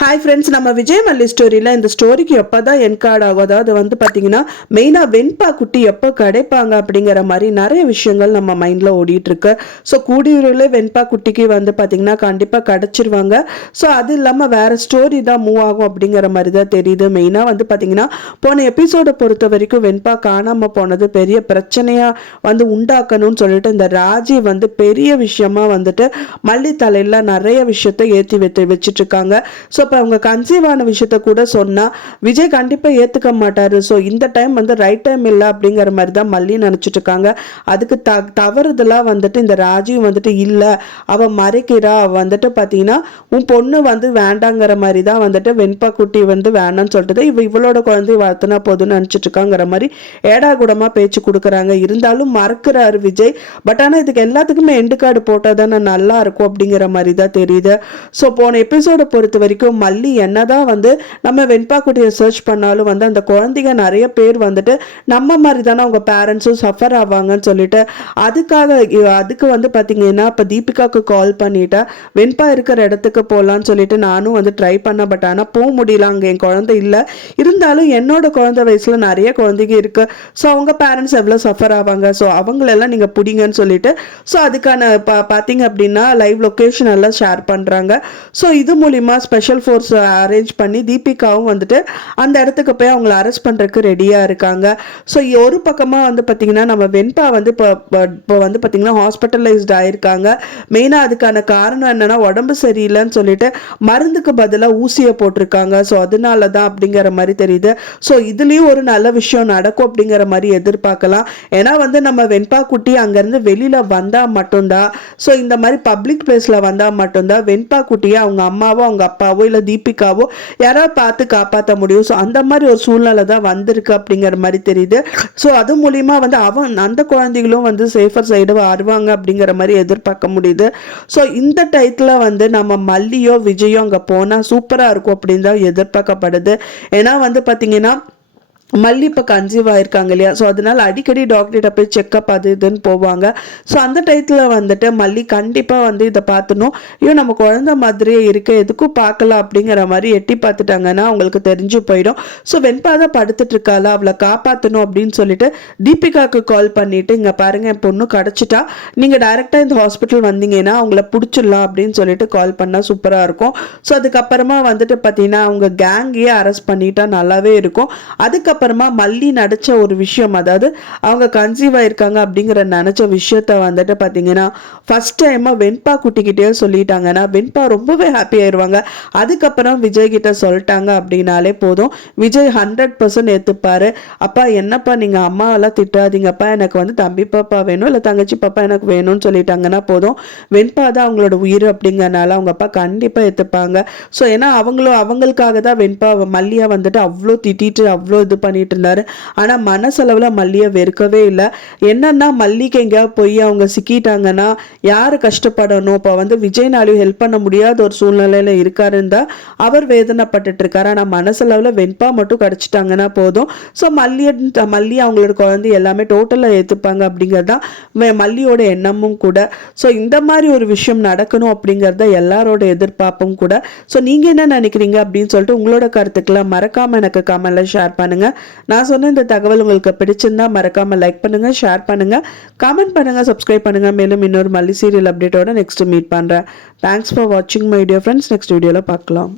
Hi friends, நம்ம விஜய் மல்லி ஸ்டோரியில் இந்த ஸ்டோரிக்கு எப்போ தான் என்கார்ட் ஆகும், அதாவது வந்து பார்த்தீங்கன்னா மெயினாக வெண்பா குட்டி எப்போ கிடைப்பாங்க அப்படிங்கிற மாதிரி நிறைய விஷயங்கள் நம்ம மைண்டில் ஓடிட்டுருக்கு. ஸோ கூடியூரில் வெண்பா குட்டிக்கு வந்து பார்த்தீங்கன்னா கண்டிப்பாக கிடச்சிருவாங்க. ஸோ அது இல்லாமல் வேறு ஸ்டோரி தான் மூவ் ஆகும் அப்படிங்கிற மாதிரி தான் தெரியுது. மெயினாக வந்து பார்த்தீங்கன்னா போன எபிசோடை பொறுத்த வரைக்கும் வெண்பா காணாமல் போனது பெரிய பிரச்சனையாக வந்து உண்டாக்கணும்னு சொல்லிட்டு இந்த ராஜி வந்து பெரிய விஷயமா வந்துட்டு மல்லி தலையில் நிறைய விஷயத்தை ஏற்றி வச்சுட்டு இருக்காங்க. ஸோ இப்போ அவங்க கன்சீவ் ஆன விஷயத்த கூட சொன்னால் விஜய் கண்டிப்பாக ஏற்றுக்க மாட்டார். ஸோ இந்த டைம் வந்து ரைட் டைம் இல்லை அப்படிங்கிற மாதிரி தான் மல்லி நினச்சிட்டு இருக்காங்க. அதுக்கு தவறுதலாக வந்துட்டு இந்த ராஜியும் வந்துட்டு இல்லை, அவள் மறைக்கிறா, வந்துட்டு பார்த்தீங்கன்னா உன் பொண்ணு வந்து வேண்டாங்கிற மாதிரி தான் வந்துட்டு வெண்பா குட்டி வந்து வேண்டாம்னு சொல்லிட்டு இவளோட குழந்தைய வளர்த்துனா போதும்னு நினச்சிட்டு இருக்காங்கிற மாதிரி ஏடா கூடமாக பேச்சு கொடுக்குறாங்க. இருந்தாலும் மறக்கிறாரு விஜய். பட் ஆனால் இதுக்கு எல்லாத்துக்குமே எண்டு கார்டு போட்டால் தானே நல்லா இருக்கும் அப்படிங்கிற மாதிரி தான் தெரியுது. ஸோ போன எபிசோடை பொறுத்த வரைக்கும் மல்லி என்னதான் வந்து நம்ம வெண்பா குட்டியை சர்ச் பண்ணாலும் வந்து அந்த குழந்தைங்க நிறைய பேர் வந்துட்டு நம்ம மாதிரி தானே அவங்க பேரண்ட்ஸும் சஃபர் ஆவாங்கன்னு சொல்லிட்டு அதுக்கு வந்து பார்த்தீங்கன்னா இப்போ தீபிகாவுக்கு கால் பண்ணிட்டா வெண்பா இருக்கிற இடத்துக்கு போகலான்னு சொல்லிட்டு நானும் வந்து ட்ரை பண்ண. பட் ஆனால் போக முடியல, அங்கே என் குழந்தை இல்லை. இருந்தாலும் என்னோட குழந்தை வயசுல நிறைய குழந்தைங்க இருக்கு. ஸோ அவங்க பேரண்ட்ஸ் எவ்வளோ சஃபர் ஆவாங்க, ஸோ அவங்களெல்லாம் நீங்கள் பிடிங்கன்னு சொல்லிட்டு ஸோ அதுக்கான பார்த்தீங்க அப்படின்னா லைவ் லொக்கேஷன் எல்லாம் ஷேர் பண்ணுறாங்க. ஸோ இது மூலிமா ஸ்பெஷல் ஃபோர்ஸ் அரேஞ்ச் பண்ணி தீபிகாவும் வந்துட்டு அந்த இடத்துக்கு போய் அவங்கள அரெஸ்ட் பண்ணுறதுக்கு ரெடியாக இருக்காங்க. ஸோ ஒரு பக்கமாக வந்து பார்த்திங்கன்னா நம்ம வெண்பா வந்து இப்போ வந்து பார்த்திங்கன்னா ஹாஸ்பிட்டலைஸ்ட் ஆகிருக்காங்க. மெயினாக அதுக்கான காரணம் என்னென்னா உடம்பு சரியில்லைன்னு சொல்லிட்டு மருந்துக்கு பதிலாக ஊசியை போட்டிருக்காங்க. ஸோ அதனால தான் அப்படிங்கிற மாதிரி தெரியுது. ஸோ இதுலேயும் ஒரு நல்ல விஷயம் நடக்கும் அப்படிங்கிற மாதிரி எதிர்பார்க்கலாம். ஏன்னா வந்து நம்ம வெண்பா குட்டி அங்கேருந்து வெளியில் வந்தால் மட்டும்தான், ஸோ இந்த மாதிரி பப்ளிக் பிளேஸில் வந்தால் மட்டும்தான் வெண்பா குட்டியை அவங்க அம்மாவோ அவங்க அப்பாவோ இல்லை தீபிகாவோ யாராவது பார்த்து காப்பாற்ற முடியும். ஸோ அந்த மாதிரி ஒரு சூழ்நிலை தான் வந்திருக்கு அப்படிங்கிற மாதிரி தெரியுது. ஸோ அது மூலிமா வந்து அந்த குழந்தைகளும் வந்து சேஃபர் சைடு வருவாங்க அப்படிங்கிற மாதிரி எதிர்பார்க்க முடியுது. ஸோ இந்த டயத்தில் வந்து நம்ம மல்லியோ விஜயோ அங்கே போனால் சூப்பராக இருக்கும் அப்படின்னு தான் எதிர்பார்க்கப்படுது. ஏன்னா வந்து பார்த்தீங்கன்னா மல்லி இப்போ கன்சீவ் ஆயிருக்காங்க இல்லையா, ஸோ அதனால அடிக்கடி டாக்டர்கிட்ட போய் செக்அப் அது இதுன்னு போவாங்க. ஸோ அந்த டயத்தில் வந்துட்டு மல்லி கண்டிப்பாக வந்து இதை பார்த்துணும், ஐயோ நம்ம குழந்தை மாதிரியே இருக்கு, எதுக்கும் பார்க்கலாம் அப்படிங்கிற மாதிரி எட்டி பார்த்துட்டாங்கன்னா அவங்களுக்கு தெரிஞ்சு போயிடும். ஸோ வெண்பா தான் படுத்துட்டு இருக்காள, அவளை காப்பாற்றணும் அப்படின்னு சொல்லிட்டு தீபிகாவுக்கு கால் பண்ணிட்டு இங்கே பாருங்க என் பொண்ணு கிடச்சிட்டா, நீங்கள் டைரெக்டாக இந்த ஹாஸ்பிட்டல் வந்தீங்கன்னா அவங்கள பிடிச்சிடலாம் அப்படின்னு சொல்லிட்டு கால் பண்ணால் சூப்பராக இருக்கும். ஸோ அதுக்கப்புறமா வந்துட்டு பார்த்தீங்கன்னா அவங்க கேங்கையே அரெஸ்ட் பண்ணிட்டா நல்லாவே இருக்கும். அதுக்கப்புறமா மல்லி நடிச்ச ஒரு விஷயம், அதாவது அவங்க கன்சீவ் ஆயிருக்காங்க அப்படிங்கிற நினைச்ச விஷயத்த வந்துட்டு பார்த்தீங்கன்னா ஃபர்ஸ்ட் டைமா வெண்பா குட்டிக்கிட்டே சொல்லிட்டாங்கன்னா வெண்பா ரொம்பவே ஹாப்பி ஆயிடுவாங்க. அதுக்கப்புறம் விஜய் கிட்ட சொல்லிட்டாங்க அப்படின்னாலே போதும், விஜய் 100% ஏற்றுப்பாரு. அப்பா என்னப்பா நீங்கள் அம்மாவெல்லாம் திட்டாதீங்கப்பா, எனக்கு வந்து தம்பி பாப்பா வேணும் இல்லை தங்கச்சி பாப்பா எனக்கு வேணும்னு சொல்லிட்டாங்கன்னா போதும், வெண்பா தான் அவங்களோட உயிர் அப்படிங்கிறனால அவங்க அப்பா கண்டிப்பாக ஏற்றுப்பாங்க. ஸோ ஏன்னா அவங்களுக்காக தான் வெண்பா மல்லியா வந்துட்டு அவ்வளோ திட்டிட்டு அவ்வளோ இது பண்ணிட்டு இருந்தாரு. ஆனா மனசளவுல மல்லியை வெறுக்கவே இல்லை. என்னன்னா மல்லிக்கு எங்கேயாவது போய் அவங்க சிக்கிட்டாங்கன்னா யாரு கஷ்டப்படணும்? இப்போ வந்து விஜய்னாலையும் ஹெல்ப் பண்ண முடியாத ஒரு சூழ்நிலையில இருக்காருன்னு தான் அவர் வேதனைப்பட்டுட்டு இருக்காரு. ஆனா மனசளவுல வெண்பா மட்டும் கிடைச்சிட்டாங்கன்னா போதும், ஸோ மல்லி அவங்களோட குழந்தை எல்லாமே டோட்டலா ஏத்துப்பாங்க அப்படிங்கறதுதான் மல்லியோட எண்ணமும் கூட. ஸோ இந்த மாதிரி ஒரு விஷயம் நடக்கணும் அப்படிங்கறத எல்லாரோட எதிர்பார்ப்பும் கூட. ஸோ நீங்க என்ன நினைக்கிறீங்க அப்படின்னு சொல்லிட்டு உங்களோட கருத்துக்களை மறக்காம எனக்கு கமெண்ட்ல ஷேர் பண்ணுங்க. நான் சொன்ன இந்த தகவல் உங்களுக்கு பிடிச்சிருந்தா மறக்காம லைக் பண்ணுங்க, ஷேர் பண்ணுங்க, கமெண்ட் பண்ணுங்க, சப்ஸ்கிரைப் பண்ணுங்க. மேலும் இன்னொரு மல்லி சீரியல் அப்டேட்டோட நெக்ஸ்ட் மீட் பண்றேன். தேங்க்ஸ் ஃபார் வாட்சிங் மை டியர் ஃப்ரெண்ட்ஸ். நெக்ஸ்ட் வீடியோல பார்க்கலாம்.